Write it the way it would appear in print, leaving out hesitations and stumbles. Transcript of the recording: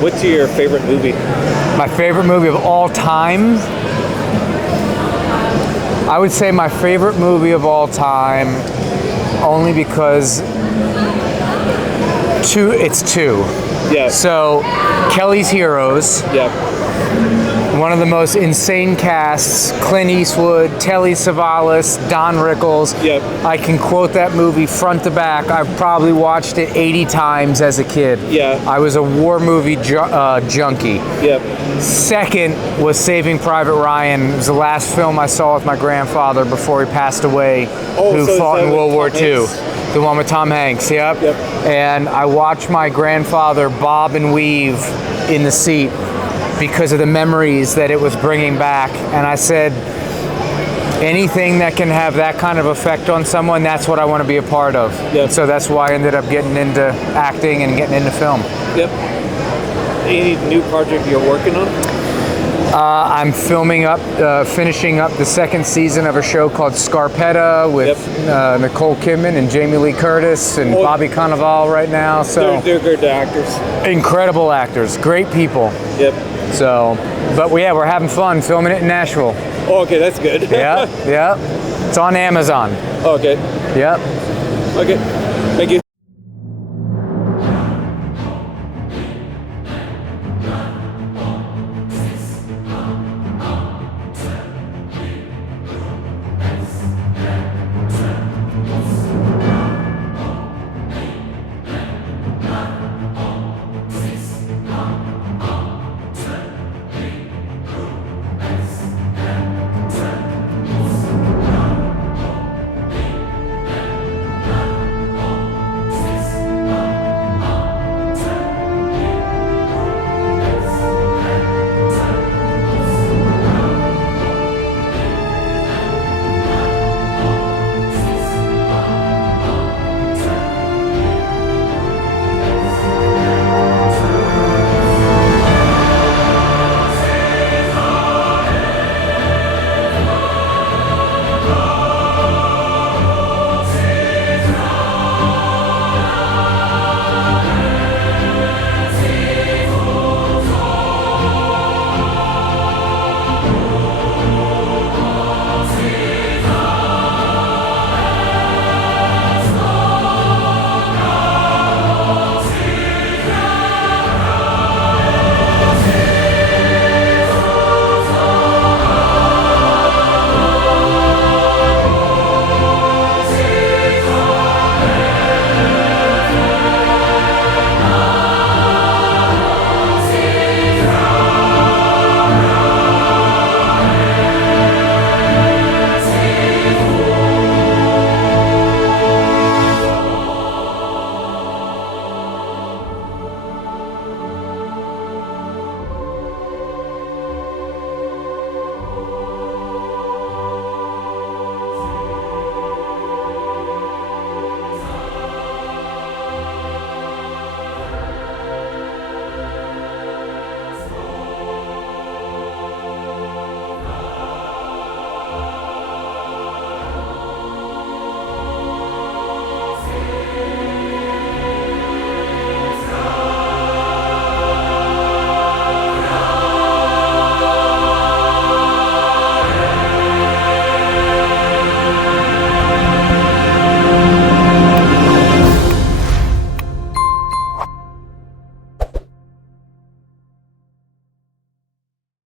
What's your favorite movie? My favorite movie of all time? I would say my favorite movie of all time, only because it's two. Yeah. So, Kelly's Heroes. Yeah. One of the most insane casts: Clint Eastwood, Telly Savalas, Don Rickles. Yep. I can quote that movie front to back. I've probably watched it 80 times as a kid. Yeah. I was a war movie junkie. Yep. Second was Saving Private Ryan. It was the last film I saw with my grandfather before he passed away, who fought in World War II. The one with Tom Hanks, yep. And I watched my grandfather bob and weave in the seat because of the memories that it was bringing back. And I said, anything that can have that kind of effect on someone, that's what I want to be a part of. Yep. So that's why I ended up getting into acting and getting into film. Yep. Any new project you're working on? I'm finishing up the second season of a show called Scarpetta with Nicole Kidman and Jamie Lee Curtis and Bobby Cannavale right now. So they're good actors. Incredible actors, great people. Yep. So, but we're having fun filming it in Nashville. Oh, okay, that's good. Yeah. It's on Amazon. Okay. Yep. Okay.